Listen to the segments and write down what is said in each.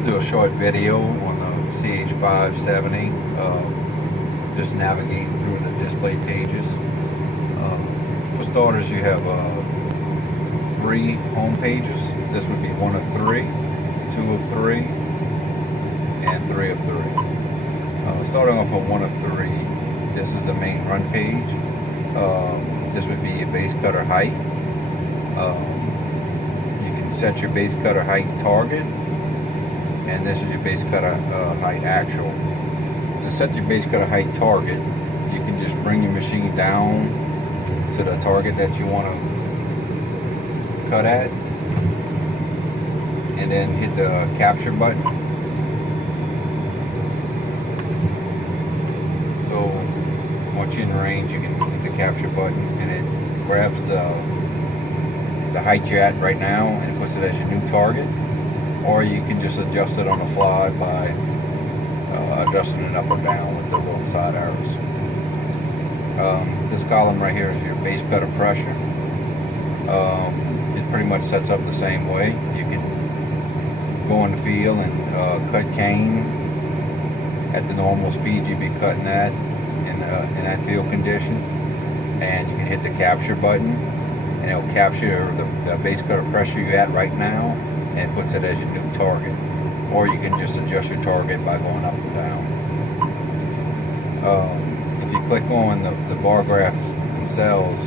We'll do a short video on the CH570, just navigating through the display pages. For starters, you have 3 home pages. This would be 1 of 3, 2 of 3, and 3 of 3. Starting off on 1 of 3, this is the main run page. This would be your base cutter height. You can set your base cutter height target, and this is your base cutter height actual. To set your base cutter height target, you can just bring your machine down to the target that you want to cut at, and then hit the capture button. So once you're in range, you can hit the capture button, and it grabs the height you're at right now and puts it as your new target. Or you can just adjust it on the fly by adjusting it up or down with the little side arrows. This column right here is your base cutter pressure. It pretty much sets up the same way. You can go in the field and cut cane at the normal speed you'd be cutting at in that field condition, and you can hit the capture button, and it'll capture the base cutter pressure you're at right now and puts it as your new target. Or you can just adjust your target by going up and down. If you click on the bar graphs themselves,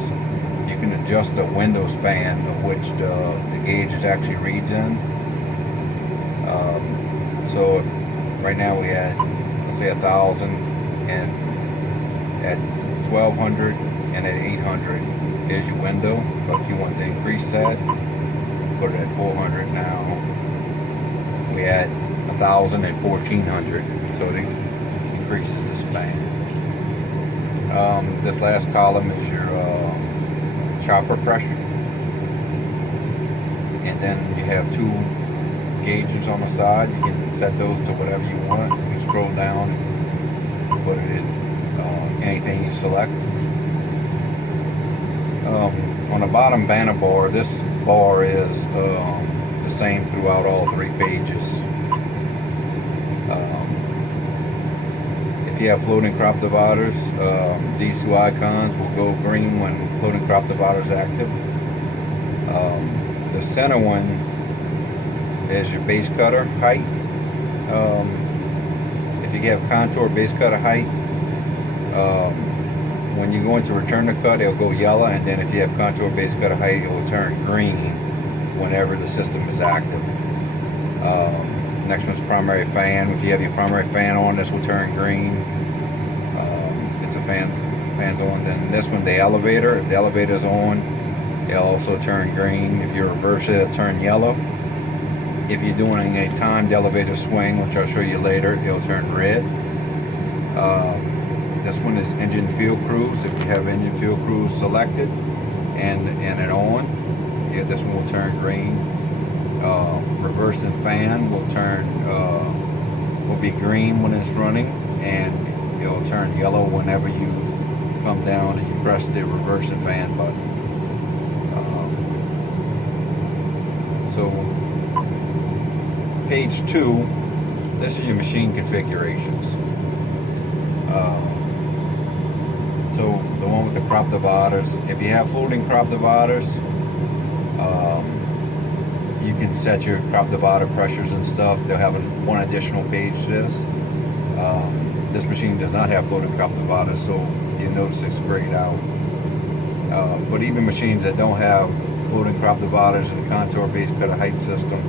you can adjust the window span of which the gauge actually reads in. So right now we had, let's say, 1,000, and at 1,200 and at 800 is your window. So if you want to increase that, put it at 400 now. We had 1,000 and 1,400, so it increases the span. This last column is your chopper pressure, and then you have 2 gauges on the side. You can set those to whatever you want. You can scroll down and put it in anything you select. On the bottom banner bar, this bar is the same throughout all 3 pages. If you have floating crop dividers, these 2 icons will go green when floating crop divider is active. The center one is your base cutter height. If you have contour base cutter height, when you go into return to cut, it'll go yellow, and then if you have contour base cutter height, it will turn green whenever the system is active. Next one's primary fan. If you have your primary fan on, this will turn green. It's a fan's on. Then this one, the elevator. If the elevator's on, it'll also turn green. If you reverse it, it'll turn yellow. If you're doing a timed elevator swing, which I'll show you later, it'll turn red. This one is engine field cruise. If you have engine field cruise selected and it on, this one will turn green. Reversing fan will be green when it's running, and it'll turn yellow whenever you come down and you press the reversing fan button. So page 2, this is your machine configurations. So the one with the crop dividers, if you have folding crop dividers, you can set your crop divider pressures and stuff. They'll have one additional page to this. This machine does not have floating crop dividers, so you notice it's grayed out. But even machines that don't have floating crop dividers and contour base cutter height system,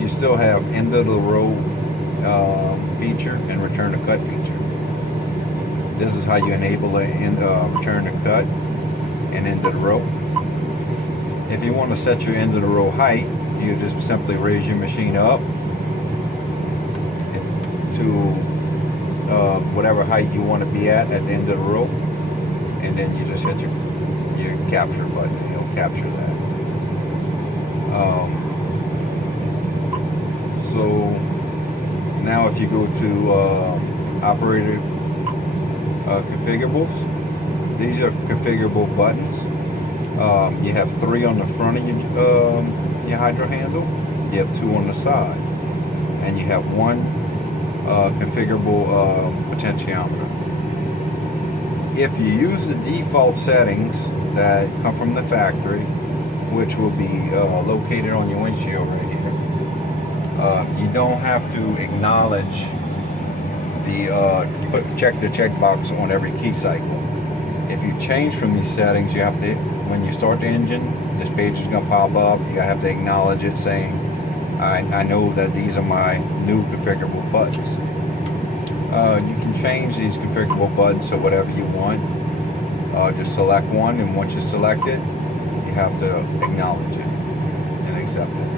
you still have end of the row feature and return to cut feature. This is how you enable a return to cut and end of the row. If you want to set your end of the row height, you just simply raise your machine up to whatever height you want to be at the end of the row, and then you just hit your capture button. It'll capture that. So now if you go to operator configurables, these are configurable buttons. You have 3 on the front of your hydro handle. You have 2 on the side. and you have one configurable potentiometer. If you use the default settings that come from the factory, which will be located on your windshield right here, you don't have to acknowledge check the checkbox on every key cycle. If you change from these settings, you have to, when you start the engine, this page is going to pop up. You have to acknowledge it, saying, I know that these are my new configurable buttons. You can change these configurable buttons to whatever you want. Just select one, and once you select it, you have to acknowledge it and accept it.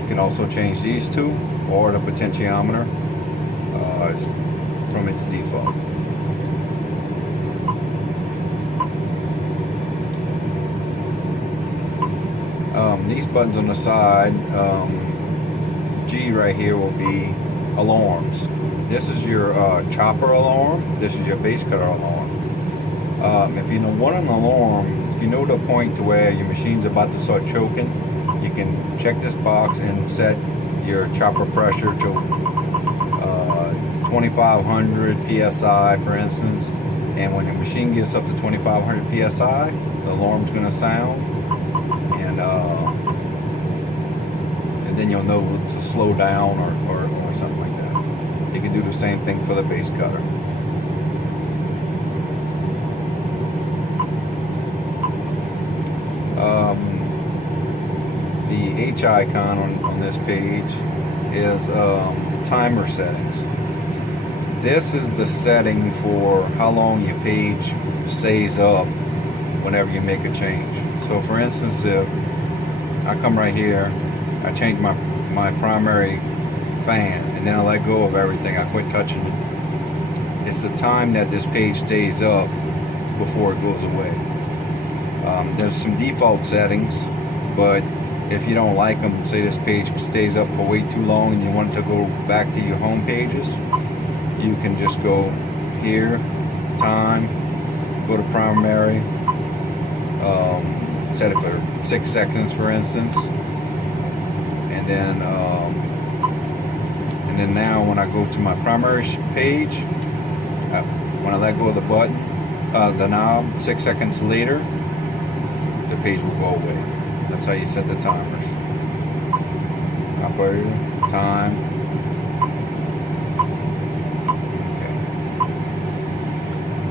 You can also change these two, or the potentiometer from its default. These buttons on the side, G right here will be alarms. This is your chopper alarm. This is your base cutter alarm. If you want an alarm, if you know the point to where your machine's about to start choking, you can check this box and set your chopper pressure to 2,500 psi, for instance. And when your machine gets up to 2,500 psi, the alarm's going to sound, and then you'll know to slow down or something like that. You can do the same thing for the base cutter. The H icon on this page is timer settings. This is the setting for how long your page stays up whenever you make a change. So for instance, if I come right here, I change my primary fan, and then I let go of everything, I quit touching it. It's the time that this page stays up before it goes away. There's some default settings, but if you don't like them, say this page stays up for way too long and you want it to go back to your home pages, you can just go here, time, go to primary, set it for 6 seconds, for instance, and then now when I go to my primary page, when I let go of the button, the knob, 6 seconds later, the page will go away. That's how you set the timers. Operator, time.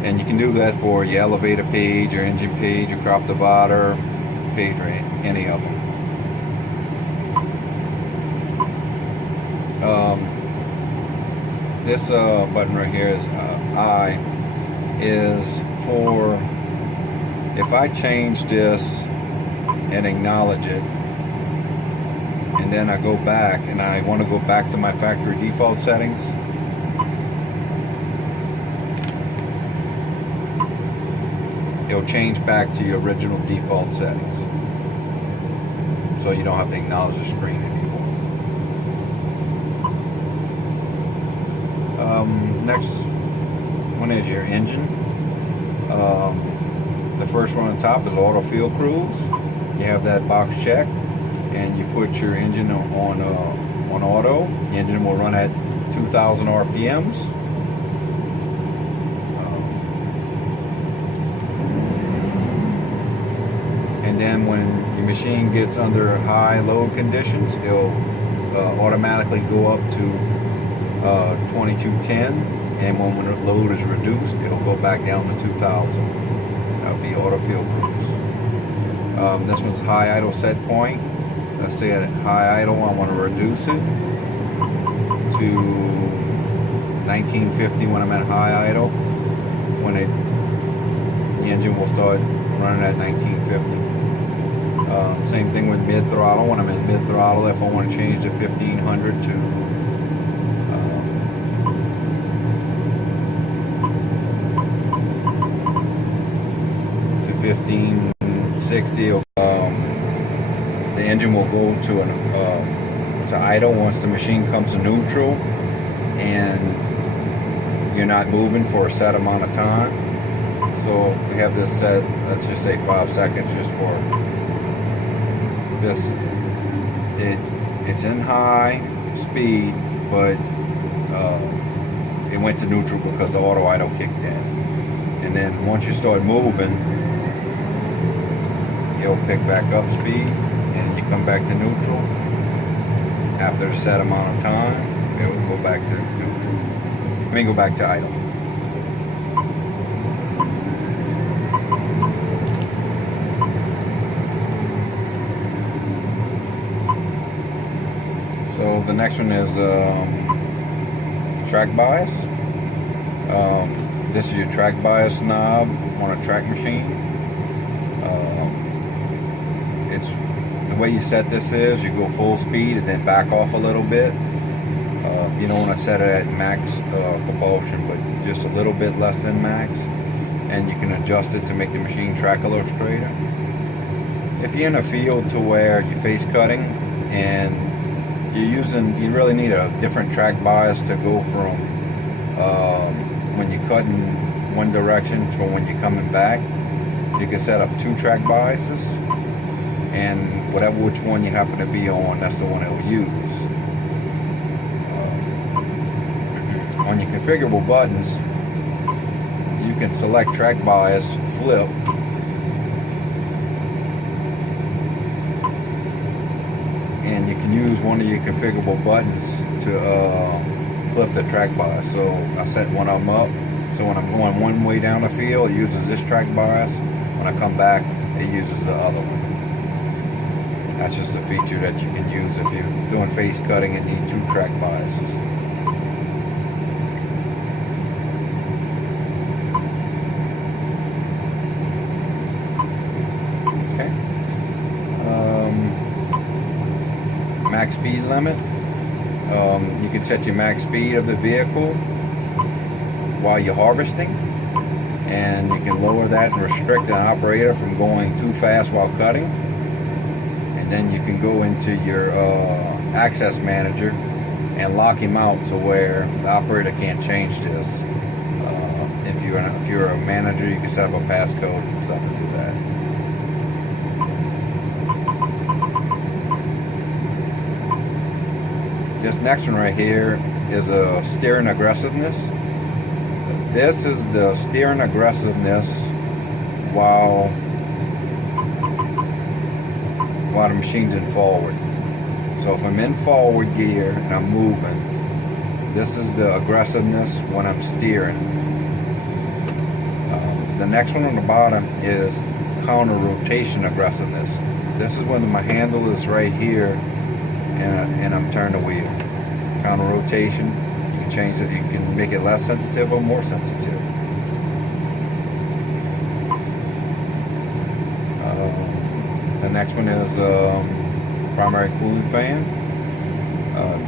And you can do that for your elevator page, your engine page, your crop divider page, or any of them. This button right here is I, is for if I change this and acknowledge it, and then I go back and I want to go back to my factory default settings, it'll change back to your original default settings, so you don't have to acknowledge the screen anymore. Next one is your engine. The first one on the top is auto field cruise. You have that box checked, and you put your engine on auto. The engine will run at 2,000 RPMs. And then when your machine gets under high load conditions, it'll automatically go up to 2210, and when the load is reduced, it'll go back down to 2,000. That'll be auto field cruise. This one's high idle set point. Let's say at high idle, I want to reduce it to 1950 when I'm at high idle. When the engine will start running at 1950. Same thing with mid throttle. When I'm at mid throttle, if I want to change to 1500 to 1560, the engine will go to idle once the machine comes to neutral and you're not moving for a set amount of time. So we have this set, let's just say 5 seconds, just for this it's in high speed, but it went to neutral because the auto idle kicked in. And then once you start moving, it'll pick back up speed, and you come back to neutral. After a set amount of time, it will go back to neutral. Go back to idle. So the next one is track bias. This is your track bias knob on a track machine. It's the way you set this is you go full speed and then back off a little bit. You don't want to set it at max propulsion, but just a little bit less than max, and you can adjust it to make the machine track a little straighter. If you're in a field to where you're face cutting and you really need a different track bias to go from when you cut in one direction to when you're coming back. You can set up 2 track biases, and whatever which one you happen to be on, that's the one it will use. On your configurable buttons, you can select track bias, flip, and you can use one of your configurable buttons to flip the track bias. So I set one of them up, so when I'm going one way down the field, it uses this track bias. When I come back, it uses the other one. That's just a feature that you can use if you're doing face cutting and need 2 track biases. Okay. Max speed limit. You can set your max speed of the vehicle while you're harvesting, and you can lower that and restrict an operator from going too fast while cutting. And then you can go into your access manager and lock him out to where the operator can't change this. If you're a manager, you can set up a passcode and stuff and do that. This next one right here is a steering aggressiveness. This is the steering aggressiveness while the machine's in forward. So if I'm in forward gear and I'm moving, this is the aggressiveness when I'm steering. The next one on the bottom is counter rotation aggressiveness. This is when my handle is right here and I'm turning the wheel. Counter rotation, you can change it, you can make it less sensitive or more sensitive. The next one is primary cooling fan.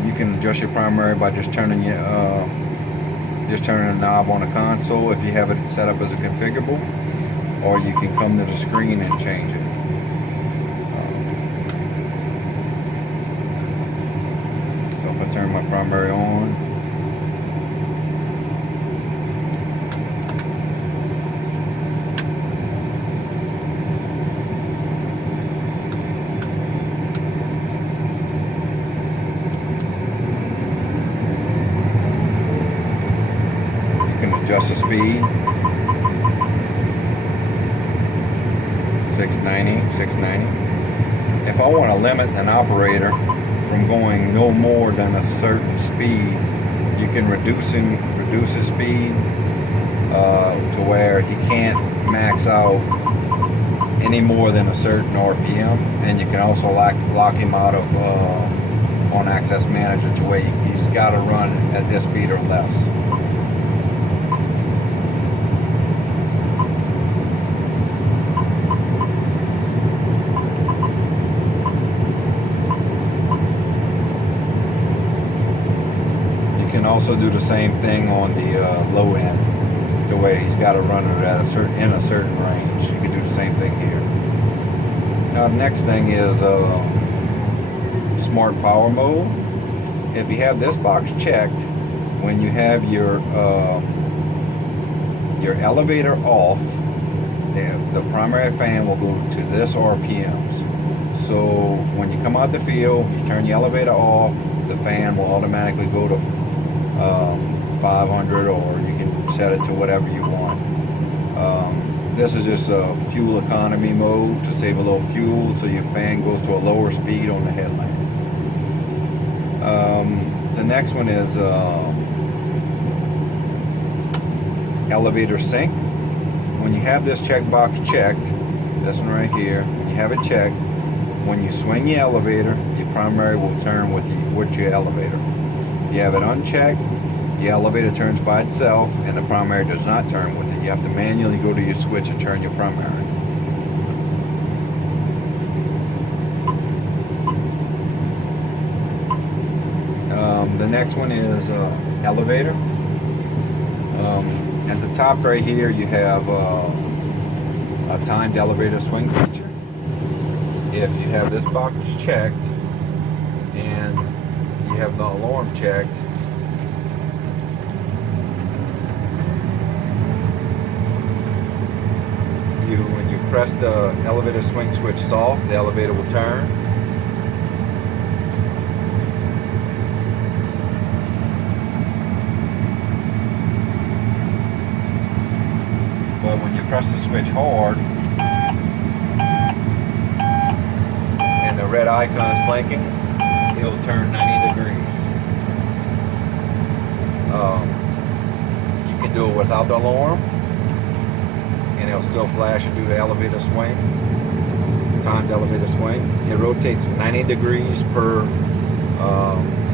You can adjust your primary by just turning the knob on the console if you have it set up as a configurable, or you can come to the screen and change it. So if I turn my primary on, adjust the speed, 690. If I want to limit an operator from going no more than a certain speed, you can reduce his speed to where he can't max out any more than a certain RPM, and you can also lock him out of on Access Manager to where he's got to run at this speed or less. Also do the same thing on the low end, the way he's got to run it at in a certain range. You can do the same thing here. Now the next thing is smart power mode. If you have this box checked, when you have your elevator off, the primary fan will go to this RPMs. So when you come out the field, you turn the elevator off, the fan will automatically go to 500, or you can set it to whatever you want. This is just a fuel economy mode to save a little fuel, so your fan goes to a lower speed on the headlamp. The next one is elevator sync. When you have this checkbox checked, this one right here, when you have it checked, when you swing the elevator, your primary will turn with your elevator. If you have it unchecked, the elevator turns by itself and the primary does not turn with it. You have to manually go to your switch and turn your primary. The next one is elevator. At the top right here you have a timed elevator swing feature. If you have this box checked and you have the alarm checked, when you press the elevator swing switch soft, the elevator will turn. But when you press the switch hard and the red icon is blinking, it'll turn 90 degrees. You can do it without the alarm, and it'll still flash and do the elevator swing, timed elevator swing. It rotates 90 degrees per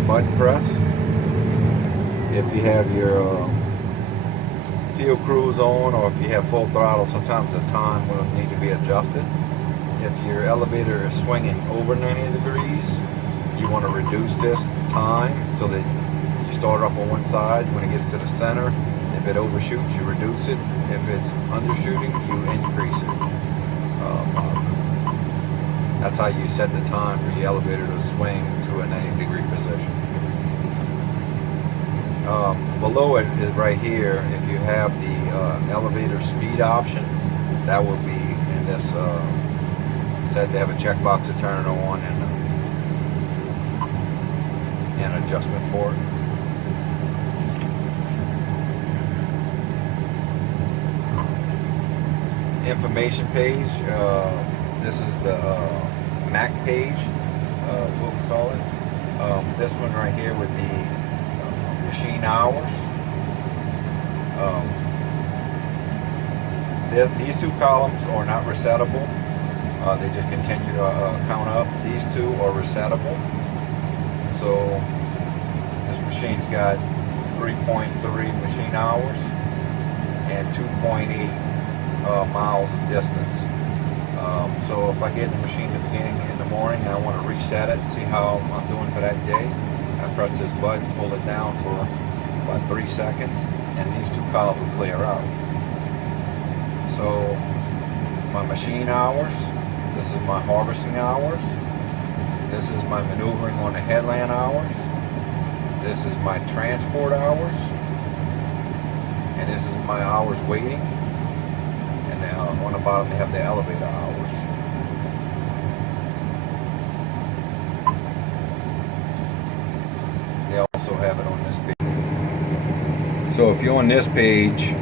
button press. If you have your field cruise on, or if you have full throttle, sometimes the time will need to be adjusted. If your elevator is swinging over 90 degrees, you want to reduce this time so that you start off on one side. When it gets to the center, if it overshoots, you reduce it. If it's undershooting, you increase it. That's how you set the time for your elevator to swing to a 90-degree position. Below it is right here, if you have the elevator speed option, that will be in this said to have a checkbox to turn it on and an adjustment for it. Information page. This is the Mac page, what we call it. This one right here would be machine hours. These two columns are not resettable. They just continue to count up. These two are resettable. So this machine's got 3.3 machine hours and 2.8 miles of distance. So if I get the machine at the beginning in the morning and I want to reset it, see how I'm doing for that day, I press this button, hold it down for about 3 seconds, and these two columns will clear out. So my machine hours, this is my harvesting hours, this is my maneuvering on the headland hours, this is my transport hours, and this is my hours waiting, and then on the bottom they have the elevator hours. They also have it on this page. So if you're on this page,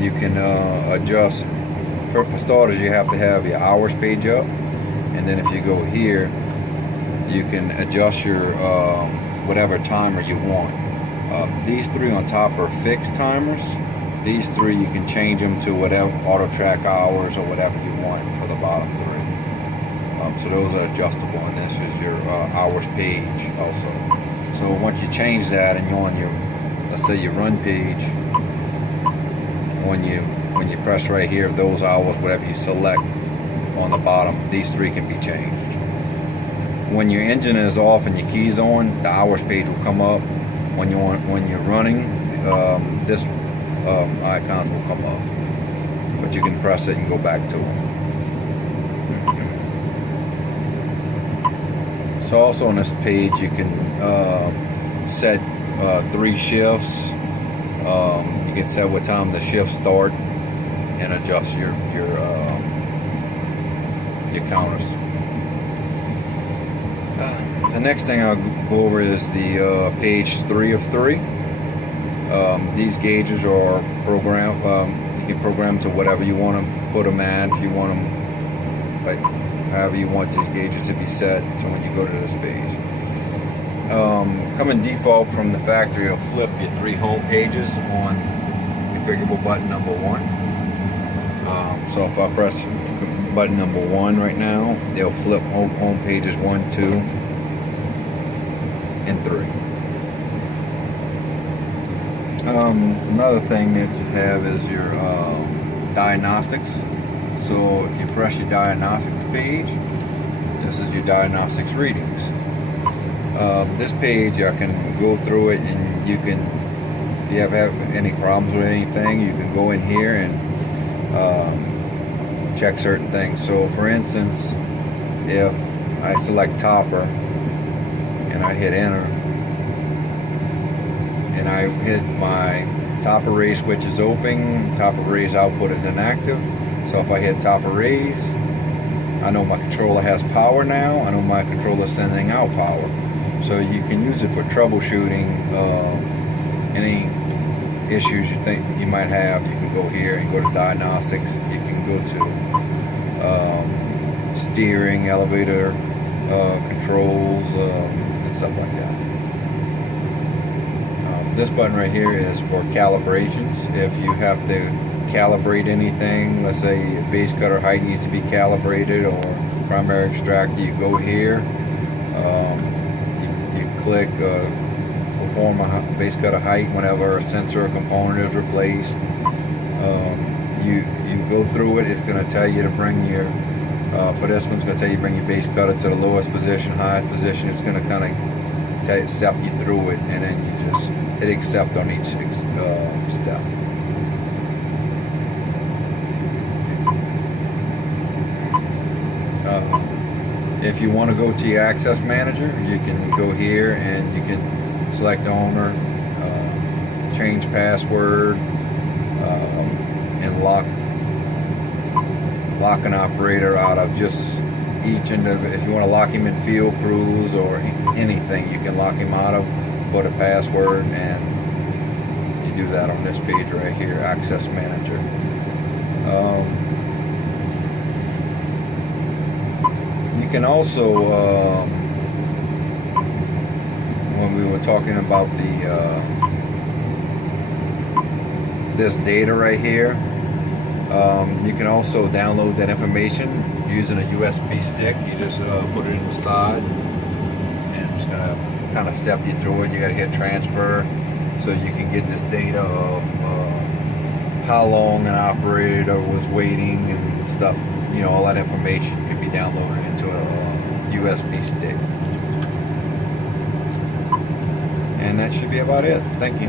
you can adjust. For starters, you have to have your hours page up, and then if you go here, you can adjust your whatever timer you want. These three on top are fixed timers. These three you can change them to whatever auto track hours or whatever you want for the bottom three. So those are adjustable, and this is your hours page also. So once you change that and you're on your, let's say your run page, when you press right here, those hours, whatever you select on the bottom, these three can be changed. When your engine is off and your key's on, the hours page will come up. When you're running, this icons will come up, but you can press it and go back to them. So also on this page you can set 3 shifts. You can set what time the shifts start and adjust your counters. The next thing I'll go over is the page 3 of 3. These gauges are programmed. You can program to whatever you want to put them at. If you want them, like however you want these gauges to be set. So when you go to this page, coming default from the factory, it'll flip your 3 home pages on configurable button number 1. So if I press button number 1 right now, they'll flip home pages 1, 2, and 3. Another thing that you have is your diagnostics. So if you press your diagnostics page, this is your diagnostics readings. This page, I can go through it, and you can, if you have any problems with anything, you can go in here and check certain things. So for instance, if I select topper and I hit enter, and I hit my top array switch is open, top array's output is inactive. So if I hit top arrays, I know my controller has power now. I know my controller is sending out power. So you can use it for troubleshooting any issues you think you might have. You can go here and go to diagnostics. You can go to steering, elevator controls, and stuff like that. This button right here is for calibrations. If you have to calibrate anything, let's say your base cutter height needs to be calibrated, or primary extractor, you go here, you click perform a base cutter height whenever a sensor or component is replaced. You go through it. It's going to tell you to bring your for this one's going to tell you to bring your base cutter to the lowest position, highest position. It's going to kind of step you through it, and then you just hit accept on each step. If you want to go to your access manager, you can go here and you can select owner, change password, and lock an operator out of just each individual. If you want to lock him in field crews or anything, you can lock him out of, put a password, and you do that on this page right here, access manager. You can also, when we were talking about this data right here, you can also download that information using a USB stick. You just put it inside, and it's gonna kind of step you through it. You gotta hit transfer, so you can get this data of how long an operator was waiting and stuff. You know, all that information can be downloaded into a USB stick. And that should be about it. Thank you.